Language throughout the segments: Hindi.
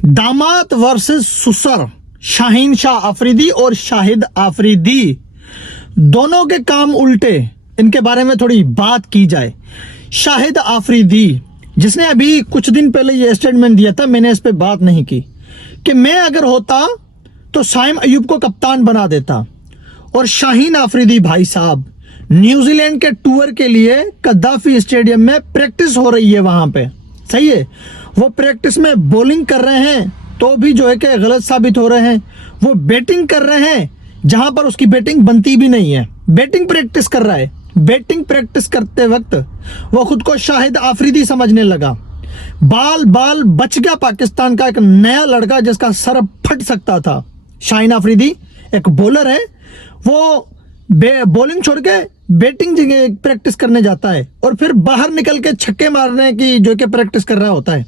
दामाद वर्सेस सुसर, शाहीन शाह अफरीदी और शाहिद अफरीदी दोनों के काम उल्टे। इनके बारे में थोड़ी बात की जाए। शाहिद अफरीदी जिसने अभी कुछ दिन पहले ये स्टेटमेंट दिया था, मैंने इस पे बात नहीं की कि मैं अगर होता तो साइम अयूब को कप्तान बना देता। और शाहीन अफरीदी भाई साहब न्यूजीलैंड के टूर के लिए कद्दाफी स्टेडियम में प्रैक्टिस हो रही है, वहां पे सही है। वो प्रैक्टिस में बॉलिंग कर रहे हैं तो भी जो है कि गलत साबित हो रहे हैं। वो बैटिंग कर रहे हैं जहां पर उसकी बैटिंग बनती भी नहीं है। बैटिंग प्रैक्टिस कर रहा है। बैटिंग प्रैक्टिस करते वक्त वो खुद को शाहिद अफरीदी समझने लगा। बाल बच गया पाकिस्तान का एक नया लड़का जिसका सर फट सकता था। शाहीन अफरीदी एक बॉलर है, वो बॉलिंग छोड़ के बैटिंग प्रैक्टिस करने जाता है और फिर बाहर निकल के छक्के मारने की जो कि प्रैक्टिस कर रहा होता है।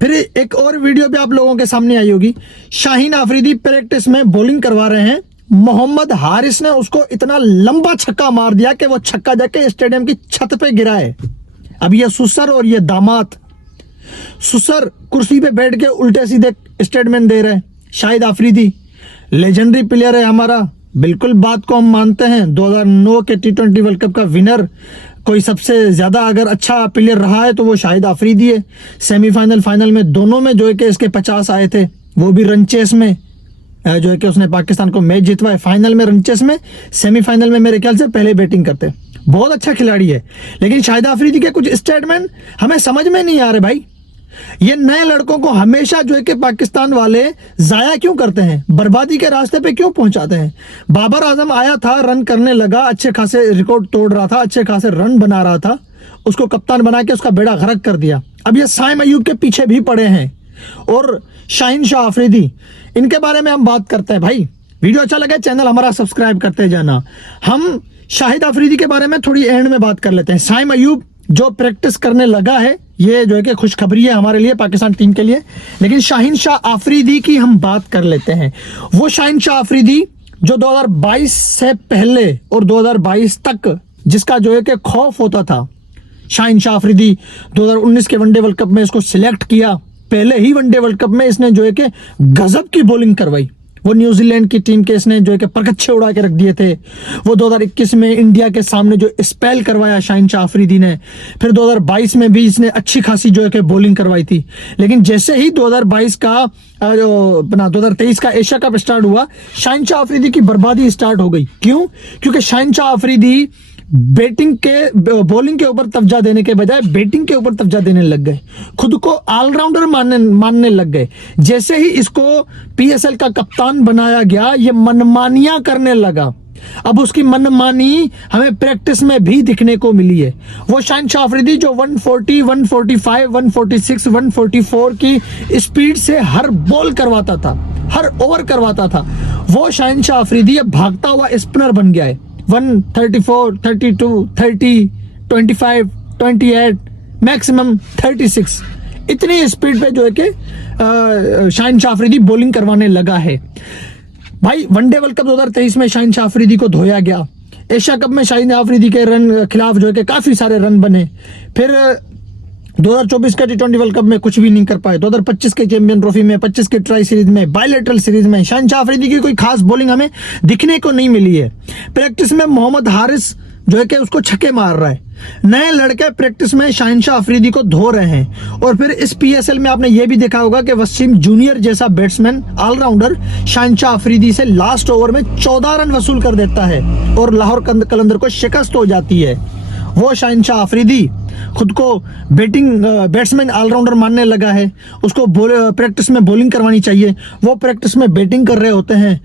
फिर एक और वीडियो भी आप लोगों के सामने आई होगी, शाहीन अफरीदी प्रैक्टिस में बॉलिंग करवा रहे हैं, मोहम्मद हारिस ने उसको इतना लंबा छक्का मार दिया कि वो छक्का जाके स्टेडियम की छत पे गिरा है। अब ये सुसर और ये दामाद, सुसर कुर्सी पे बैठ के उल्टे सीधे स्टेटमेंट दे रहे हैं। शाहिद अफरीदी लेजेंडरी प्लेयर है हमारा, बिल्कुल बात को हम मानते हैं। 2009 के T20 वर्ल्ड कप का विनर, कोई सबसे ज्यादा अगर अच्छा प्लेयर रहा है तो वो शाहिद अफरीदी है। सेमीफाइनल फाइनल में दोनों में जो है कि इसके 50 आए थे, वो भी रन चेस में जो है कि उसने पाकिस्तान को मैच जितवाया। फाइनल में रन चेस में, सेमीफाइनल में मेरे ख्याल से पहले बैटिंग करते। बहुत अच्छा खिलाड़ी है, लेकिन शाहिद अफरीदी के कुछ स्टेटमेंट हमें समझ में नहीं आ रहे भाई। ये नए लड़कों को हमेशा जो है कि पाकिस्तान वाले जाया क्यों करते हैं, बर्बादी के रास्ते पे क्यों पहुंचाते हैं। बाबर आजम आया था, रन करने लगा, अच्छे खासे रिकॉर्ड तोड़ रहा था, अच्छे खासे रन बना रहा था, उसको कप्तान बना के उसका बेड़ा गर्क कर दिया। अब ये साइम अयूब के पीछे भी पड़े हैं और शाहीन शाह अफरीदी, इनके बारे में हम बात करते हैं। भाई वीडियो अच्छा लगे चैनल हमारा सब्सक्राइब करते जाना। हम शाहिद अफरीदी के बारे में थोड़ी एंड में बात कर लेते हैं। साइम अयूब जो प्रैक्टिस करने लगा है, ये जो है कि खुशखबरी है हमारे लिए, पाकिस्तान टीम के लिए। लेकिन शाहीन शाह अफरीदी की हम बात कर लेते हैं। वो शाहीन शाह अफरीदी जो 2022 से पहले और 2022 तक जिसका जो है कि खौफ होता था। शाहीन शाह अफरीदी 2019 के वनडे वर्ल्ड कप में इसको सिलेक्ट किया, पहले ही वनडे वर्ल्ड कप में इसने जो है कि गजब की बॉलिंग करवाई। वो न्यूजीलैंड की टीम के इसने जो है कि परकच्छे उड़ा के रख दिए थे। वो 2021 में इंडिया के सामने जो स्पेल करवाया शाहीन शाह अफरीदी ने, फिर 2022 में भी इसने अच्छी खासी जो है कि बॉलिंग करवाई थी। लेकिन जैसे ही 2022 का जो 2023 का एशिया कप स्टार्ट हुआ, शाहीन शाह अफरीदी की बर्बादी स्टार्ट हो गई। क्यों? क्योंकि शाहीन शाह अफरीदी बैटिंग के बॉलिंग के ऊपर तवज्जो देने के बजाय बैटिंग के ऊपर तवज्जो देने लग गए, खुद को ऑलराउंडर मानने लग गए। जैसे ही इसको PSL का कप्तान बनाया गया, ये मनमानियां करने लगा। अब उसकी मनमानी हमें प्रैक्टिस में भी दिखने को मिली है। वो शाहीन शाह अफरीदी जो 140, 145, 146, 144 की स्पीड से हर बॉल करवाता था, हर ओवर करवाता था, वो शाहीन शाह अफरीदी अब भागता हुआ स्पिनर बन गया है। 134, 32, 30, 25, 28, मैक्सिमम 36, इतनी स्पीड पे जो है कि शाहीन शाह अफरीदी बॉलिंग करवाने लगा है। भाई वनडे वर्ल्ड कप 2023 में शाहीन शाह अफरीदी को धोया गया। एशिया कप में शाहीन अफरीदी के रन खिलाफ जो है कि काफी सारे रन बने। फिर 2024 के T20 वर्ल्ड कप में कुछ भी नहीं कर पाए। 2025 के चैंपियन ट्रॉफी में, 25 के ट्राई सीरीज में, बायलैटरल सीरीज में शाहीन शाह अफरीदी की कोई खास बॉलिंग हमें दिखने को नहीं मिली है। प्रैक्टिस में मोहम्मद हारिस जो है कि उसको छक्के मार रहा है। नए लड़के प्रैक्टिस में शाहीन शाह अफरीदी को धो रहे हैं। और फिर इस PSL में आपने ये भी देखा होगा कि वसीम जूनियर जैसा बैट्समैन ऑलराउंडर शाहीन शाह अफरीदी से लास्ट ओवर में 14 रन वसूल कर देता है और लाहौर कलंदर को शिकस्त हो जाती है। वो शाहीन शाह अफरीदी खुद को बैट्समैन ऑलराउंडर मानने लगा है। उसको प्रैक्टिस में बॉलिंग करवानी चाहिए, वो प्रैक्टिस में बैटिंग कर रहे होते हैं।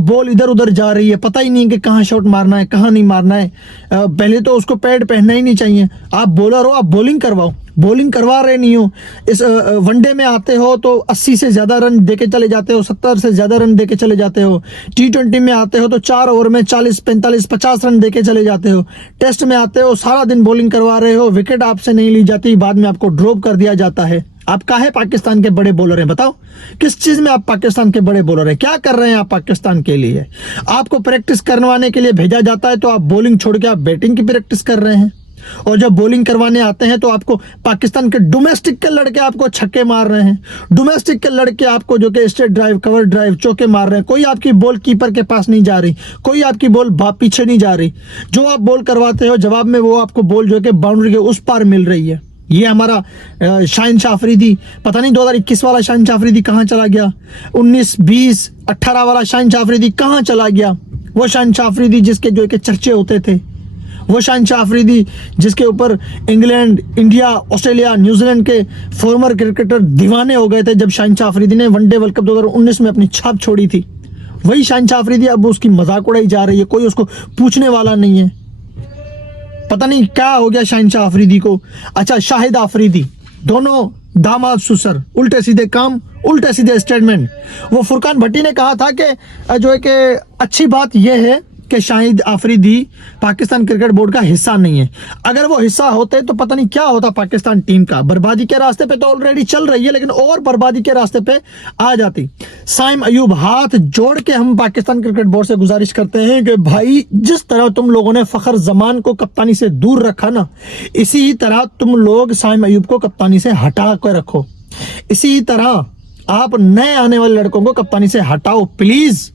बॉल इधर उधर जा रही है, पता ही नहीं कि कहाँ शॉट मारना है, कहाँ नहीं मारना है। पहले तो उसको पैड पहनना ही नहीं चाहिए। आप बॉलर हो, आप बॉलिंग करवाओ, बॉलिंग करवा रहे नहीं हो। इस वनडे में आते हो तो 80 से ज्यादा रन देके चले जाते हो, 70 से ज्यादा रन देके चले जाते हो। T20 में आते हो तो 4 ओवर में 40, 45, 50 रन देके चले जाते हो। टेस्ट में आते हो, सारा दिन बॉलिंग करवा रहे हो, विकेट आपसे नहीं ली जाती, बाद में आपको ड्रॉप कर दिया जाता है। आप काहे पाकिस्तान के बड़े बॉलर हैं बताओ? किस चीज में आप पाकिस्तान के बड़े बॉलर हैं? क्या कर रहे हैं आप पाकिस्तान के लिए? आपको प्रैक्टिस करवाने के लिए भेजा जाता है तो आप बॉलिंग छोड़ के आप बैटिंग की प्रैक्टिस कर रहे हैं। और जब बॉलिंग करवाने आते हैं तो आपको पाकिस्तान के डोमेस्टिक के लड़के आपको छक्के मार रहे हैं, डोमेस्टिक के लड़के आपको जो कि स्ट्रेट ड्राइव, कवर ड्राइव, चौके मार रहे हैं। कोई आपकी बॉल कीपर के पास नहीं जा रही, कोई आपकी बॉल पीछे नहीं जा रही। जो आप बॉल करवाते हो जवाब में वो आपको बॉल जो है कि बाउंड्री के उस पार मिल रही है। ये हमारा शाहीन शाह अफरीदी, पता नहीं 2021 वाला शाहीन शाह अफरीदी कहाँ चला गया, 19, 20, 18 वाला शाहीन शाह अफरीदी कहाँ चला गया। वो शाहीन शाह अफरीदी जिसके जो कि चर्चे होते थे, वो शाहीन शाह अफरीदी जिसके ऊपर इंग्लैंड, इंडिया, ऑस्ट्रेलिया, न्यूजीलैंड के फॉर्मर क्रिकेटर दीवाने हो गए थे जब शाहीन शाह अफरीदी ने वनडे वर्ल्ड कप 2019 में अपनी छाप छोड़ी थी। वही शाहीन शाह अफरीदी अब उसकी मजाक उड़ाई जा रही है, कोई उसको पूछने वाला नहीं है। पता नहीं क्या हो गया शाहीन शाह अफरीदी को। अच्छा, शाहिद अफरीदी, दोनों दामाद सुसर, उल्टे सीधे काम, उल्टे सीधे स्टेटमेंट। वो फुरकान भट्टी ने कहा था कि जो है कि अच्छी बात यह है कि शाहिद अफरीदी पाकिस्तान क्रिकेट बोर्ड का हिस्सा नहीं है। अगर वो हिस्सा होते तो पता नहीं क्या होता पाकिस्तान टीम का। बर्बादी के रास्ते पे तो ऑलरेडी चल रही है, लेकिन और बर्बादी के रास्ते पे आ जाती। साइम अयूब, हाथ जोड़ के हम पाकिस्तान क्रिकेट बोर्ड से गुजारिश करते हैं कि भाई जिस तरह तुम लोगों ने फखर जमान को कप्तानी से दूर रखा ना, इसी तरह तुम लोग साइम अयूब को कप्तानी से हटा कर रखो। इसी तरह आप नए आने वाले लड़कों को कप्तानी से हटाओ प्लीज।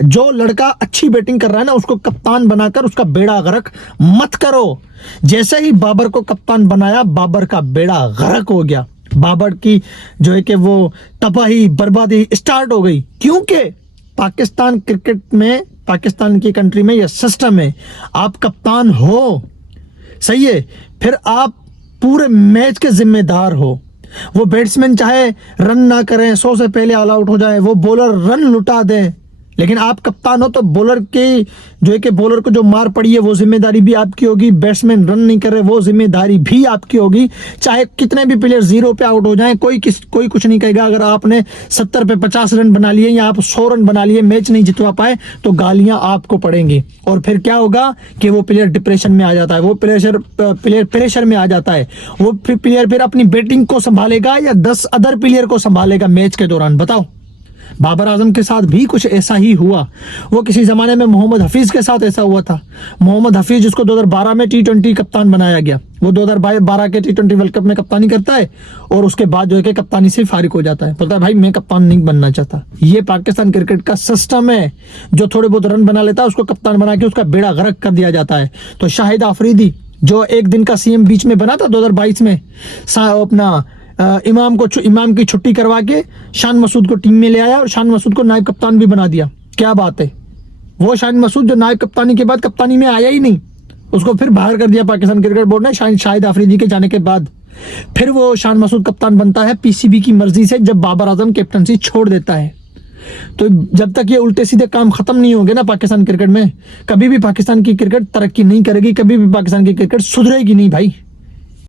जो लड़का अच्छी बैटिंग कर रहा है ना, उसको कप्तान बनाकर उसका बेड़ा गर्क मत करो। जैसे ही बाबर को कप्तान बनाया, बाबर का बेड़ा गर्क हो गया। बाबर की जो है कि वो तबाही, बर्बादी स्टार्ट हो गई, क्योंकि पाकिस्तान क्रिकेट में, पाकिस्तान की कंट्री में यह सिस्टम है, आप कप्तान हो, सही है, फिर आप पूरे मैच के जिम्मेदार हो। वो बैट्समैन चाहे रन ना करें, 100 से पहले ऑल आउट हो जाए, वो बॉलर रन लुटा दे, लेकिन आप कप्तान हो तो बॉलर के जो है कि बॉलर को जो मार पड़ी है वो जिम्मेदारी भी आपकी होगी। बैट्समैन रन नहीं कर रहे, वो जिम्मेदारी भी आपकी होगी। चाहे कितने भी प्लेयर 0 पे आउट हो जाएं, कोई कुछ नहीं कहेगा। अगर आपने 70 पे 50 रन बना लिए या आप 100 रन बना लिए, मैच नहीं जितवा पाए, तो गालियां आपको पड़ेंगी। और फिर क्या होगा कि वो प्लेयर डिप्रेशन में आ जाता है, वो प्लेयर प्रेशर में आ जाता है। वो प्लेयर फिर अपनी बैटिंग को संभालेगा या 10 अदर प्लेयर को संभालेगा मैच के दौरान। बताओ, बाबर आजम के साथ भी कुछ ऐसा ही हुआ। वो किसी जमाने में मोहम्मद हफीज के साथ ऐसा हुआ था। मोहम्मद हफीज, जिसको 2012 में T20 कप्तान बनाया गया, वो 2012 के T20 वर्ल्ड कप में कप्तानी करता है और उसके बाद जो है कि कप्तानी से फारिग हो जाता है। बोलता है भाई मैं कप्तान नहीं बनना चाहता। ये पाकिस्तान क्रिकेट का सिस्टम है। जो थोड़े बहुत रन बना लेता है उसको कप्तान बना के उसका बेड़ा गर्क कर दिया जाता है। तो शाहिद अफरीदी जो एक दिन का CM बीच में बना था 2022 में, अपना इमाम की छुट्टी करवा के शान मसूद को टीम में ले आया और शान मसूद को नायब कप्तान भी बना दिया। क्या बात है। वो शान मसूद जो नायब कप्तानी के बाद कप्तानी में आया ही नहीं, उसको फिर बाहर कर दिया पाकिस्तान क्रिकेट बोर्ड ने शाहिद अफरीदी के जाने के बाद। फिर वो शान मसूद कप्तान बनता है PCB की मर्जी से, जब बाबर आजम कैप्टनसी छोड़ देता है। तो जब तक ये उल्टे सीधे काम खत्म नहीं होंगे ना पाकिस्तान क्रिकेट में, कभी भी पाकिस्तान की क्रिकेट तरक्की नहीं करेगी, कभी भी पाकिस्तान की क्रिकेट सुधरेगी नहीं भाई।